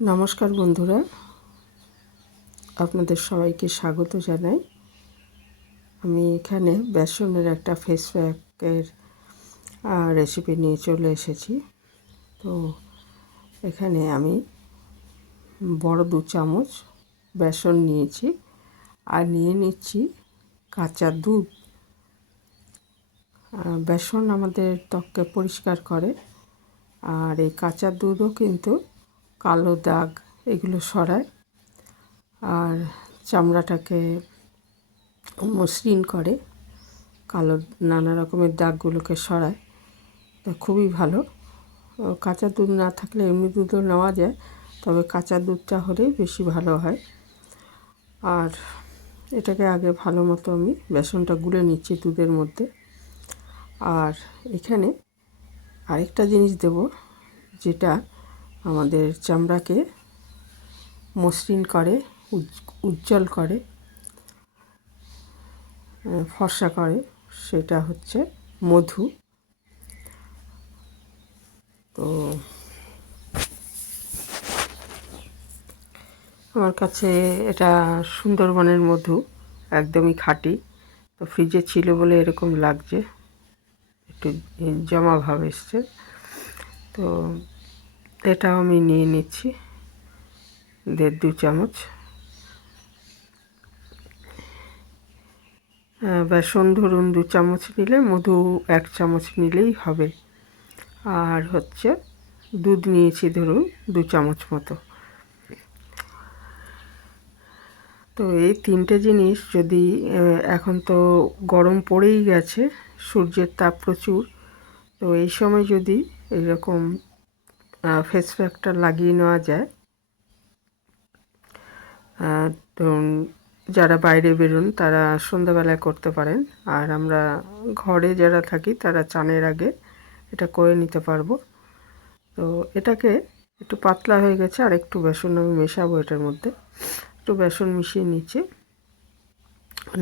নমস্কার বন্ধুরা, আপনাদের সবাইকে স্বাগত জানাই। আমি এখানে বেসনের একটা ফেস প্যাকের রেসিপি নিয়ে চলে এসেছি। তো এখানে আমি বড় 2 চামচ বেসন নিয়েছি আর নিয়ে নিচ্ছি কাঁচা দুধ। বেসন আমাদের ত্বককে পরিষ্কার করে, আর এই কাঁচা দুধও কিন্তু কালো দাগ এগুলো সরায় আর চামড়াটাকে মসৃণ করে, কালো নানা রকমের দাগগুলোকে সরায়। তো খুবই ভালো। কাঁচা দুধ না থাকলে এমনি দুধও নেওয়া যায়, তবে কাঁচা দুধটা হলেই বেশি ভালো হয়। আর এটাকে আগে ভালো মতো আমি বেসনটা গুলে নিচ্ছি দুধের মধ্যে। আর এখানে আরেকটা জিনিস দেব, যেটা আমাদের চামড়াকে মসৃণ করে, উজ্জ্বল করে, ফর্সা করে, সেটা হচ্ছে মধু। তো আমার কাছে এটা সুন্দরবনের মধু, একদমই খাঁটি। তো ফ্রিজে ছিল বলে এরকম লাগছে, একটু জমা ভাব এসছে। তো এটাও আমি নিয়ে নিচ্ছি 1.5-2 চামচ। বেসন ধরুন 2 চামচ নিলে, মধু 1 চামচ নিলেই হবে। আর হচ্ছে দুধ নিয়েছি ধরুন 2 চামচ মতো। তো এই 3টে জিনিস যদি, এখন তো গরম পড়েই গেছে, সূর্যের তাপ প্রচুর, তো এই সময় যদি এরকম ফেস প্যাকটা লাগিয়ে নেওয়া যায়, ধরুন যারা বাইরে বেরোন তারা সন্ধ্যাবেলায় করতে পারেন, আর আমরা ঘরে যারা থাকি তারা চানের আগে এটা করে নিতে পারবো। তো এটাকে একটু পাতলা হয়ে গেছে, আর একটু বেসন আমি মেশাবো এটার মধ্যে। একটু বেসন মিশিয়ে নিচ্ছি,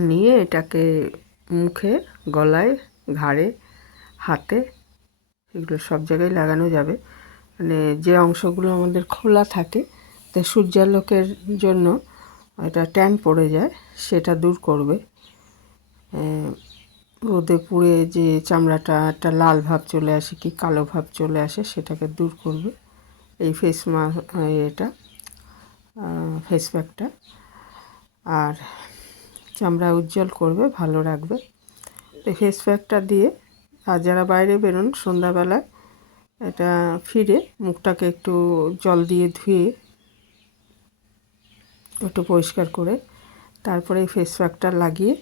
নিয়ে এটাকে মুখে, গলায়, ঘাড়ে, হাতে, এগুলো সব জায়গায় লাগানো যাবে। মানে যে অংশগুলো আমাদের খোলা থাকে, তো সূর্যালোকের জন্য এটা ট্যান পড়ে যায়, সেটা দূর করবে। রোদে পুড়ে যে চামড়াটা একটা লাল ভাব চলে আসে কি কালো ভাব চলে আসে, সেটাকে দূর করবে এই এটা ফেস প্যাকটা। আর চামড়া উজ্জ্বল করবে, ভালো রাখবে। এই ফেস প্যাকটা দিয়ে, আর যারা বাইরে বেরোন সন্ধ্যাবেলায়, এটা ফিরে মুখটাকে একটু জল দিয়ে ধুয়ে, একটু পরিষ্কার করে, তারপরে এই ফেস প্যাকটা লাগিয়ে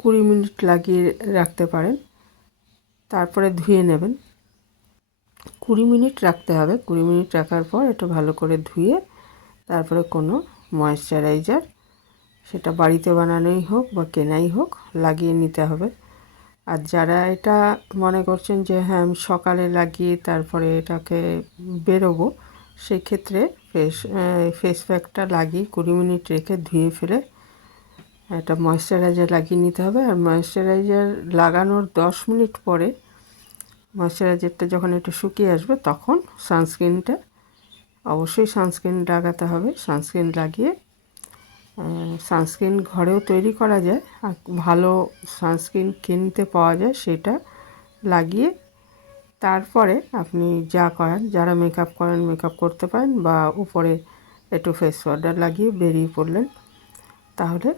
20 মিনিট লাগিয়ে রাখতে পারেন। তারপরে ধুয়ে নেবেন। 20 মিনিট রাখতে হবে। 20 মিনিট রাখার পর একটু ভালো করে ধুয়ে, তারপরে কোনো ময়েশ্চারাইজার, সেটা বাড়িতে বানানোই হোক বা কেনাই হোক, লাগিয়ে নিতে হবে। আর যারা এটা মনে করছেন যে হ্যাঁ আমি সকালে লাগিয়ে তারপরে এটাকে বেরোবো, সেক্ষেত্রে ফেস প্যাকটা লাগিয়ে 20 মিনিট রেখে ধুয়ে ফেলে একটা ময়েশ্চারাইজার লাগিয়ে নিতে হবে। আর ময়েশ্চারাইজার লাগানোর 10 মিনিট পরে, ময়েশ্চারাইজারটা যখন একটু শুকিয়ে আসবে, তখন সানস্ক্রিনটা, অবশ্যই সানস্ক্রিন লাগাতে হবে। সানস্ক্রিন লাগিয়ে, সানস্ক্রিন ঘরেও তৈরি করা যায়, আর ভালো সানস্ক্রিন কিনতে পাওয়া যায়, সেটা লাগিয়ে তারপরে আপনি যা করেন, যারা মেকআপ করেন মেকআপ করতে পারেন, বা উপরে একটু ফেস পাউডার লাগিয়ে বেরিয়ে পড়লেন, তাহলে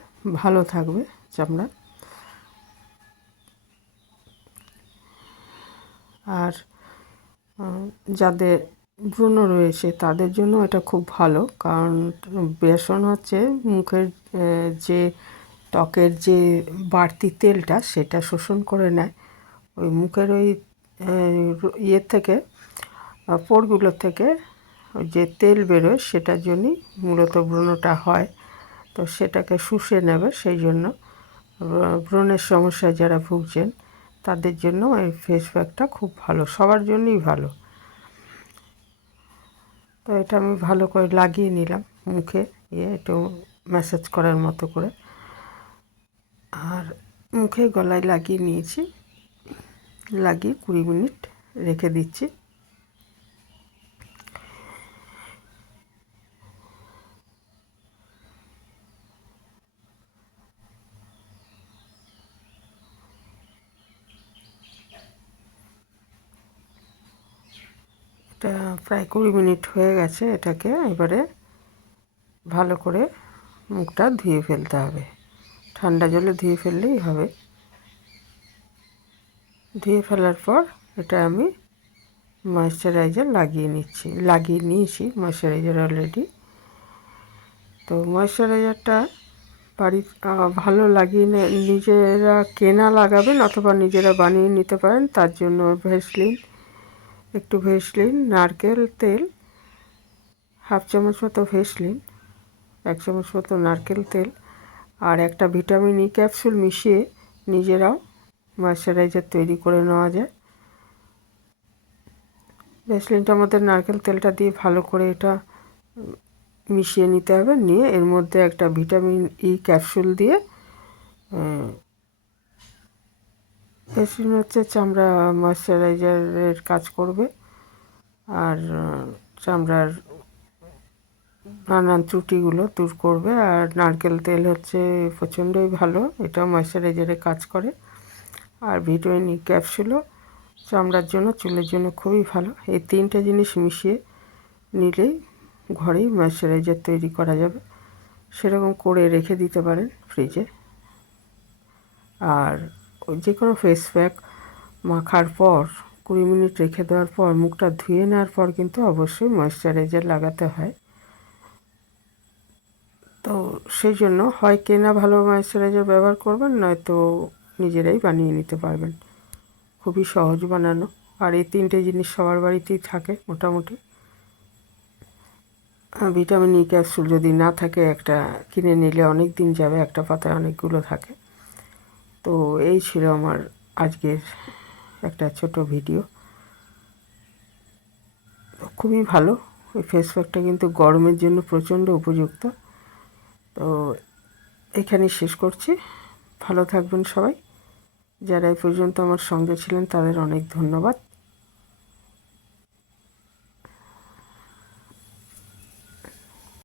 ভালো থাকবে চামড়া। আর যাদের ব্রণ রয়েছে তাদের জন্য এটা খুব ভালো, কারণ বেসন হচ্ছে মুখের যে ত্বকের যে বাড়তি তেলটা, সেটা শোষণ করে নেয়। ওই মুখের ওই ইয়ের থেকে, পোরগুলো থেকে যে তেল বেরোয়, সেটার জন্যই মূলত ব্রণটা হয়। তো সেটাকে শুষে নেবে, সেই জন্য ব্রণের সমস্যায় যারা ভুগছেন তাদের জন্য এই ফেস প্যাকটা খুব ভালো, সবার জন্যই ভালো। তো এটা আমি ভালো করে লাগিয়ে নিলাম মুখে, একটু ম্যাসাজ করার মতো করে, আর মুখে গলায় লাগিয়ে নিয়েছি। লাগিয়ে 20 মিনিট রেখে দিচ্ছি। এটা প্রায় 20 মিনিট হয়ে গেছে। এটাকে এবারে ভালো করে মুখটা ধুয়ে ফেলতে হবে। ঠান্ডা জলে ধুয়ে ফেললেই হবে। ধুয়ে ফেলার পর এটা আমি ময়েশ্চারাইজার লাগিয়ে নিয়েছি ময়েশ্চারাইজার অলরেডি। তো ময়েশ্চারাইজারটা বাড়ির ভালো লাগিয়ে নিজেরা কেনা লাগাবেন অথবা নিজেরা বানিয়ে নিতে পারেন। তার জন্য একটু ভেসলিন, নারকেল তেল, হাফ চামচ মতো ভেসলিন, 1 চামচ মতো নারকেল তেল আর একটা ভিটামিন ই ক্যাপসুল মিশিয়ে নিজেরাও ময়েশ্চারাইজার তৈরি করে নেওয়া যায়। ভেসলিনটার মধ্যে নারকেল তেলটা দিয়ে ভালো করে এটা মিশিয়ে নিতে হবে। নিয়ে এর মধ্যে একটা ভিটামিন ই ক্যাপসুল দিয়ে, ভেসলিন হচ্ছে চামড়া ময়েশ্চারাইজারের কাজ করবে আর চামড়ার নানান ত্রুটিগুলো দূর করবে। আর নারকেল তেল হচ্ছে প্রচণ্ডই ভালো, এটা ময়েশ্চারাইজারে কাজ করে। আর ভিটামিন ই ক্যাপসুলও চামড়ার জন্য, চুলের জন্য খুবই ভালো। এই 3টে জিনিস মিশিয়ে নিলেই ঘরেই ময়েশ্চারাইজার তৈরি করা যাবে। সেরকম করে রেখে দিতে পারেন ফ্রিজে। আর যে কোনো ফেস প্যাক মাখার পর 20 মিনিট রেখে দেওয়ার পর মুখটা ধুয়ে নেওয়ার পর কিন্তু অবশ্যই ময়েশ্চারাইজার লাগাতে হয়। তো সেই জন্য হয় কেনা ভালো ময়েশ্চারাইজার ব্যবহার করবেন, নয়তো নিজেরাই বানিয়ে নিতে পারবেন। খুবই সহজ বানানো। আর এই 3টে জিনিস সবার বাড়িতেই থাকে মোটামুটি। ভিটামিন ই ক্যাপসুল যদি না থাকে একটা কিনে নিলে অনেক দিন যাবে, একটা পাতায় অনেকগুলো থাকে। তো এই ছিল আমার আজকের একটা ছোট ভিডিও। খুবই ভালো। এই ফেস প্যাকটা কিন্তু গরমের জন্য প্রচণ্ড উপযুক্ত। তো এখানেই শেষ করছি। ভালো থাকবেন সবাই। যারা এই পর্যন্ত আমার সঙ্গে ছিলেন তাদের অনেক ধন্যবাদ।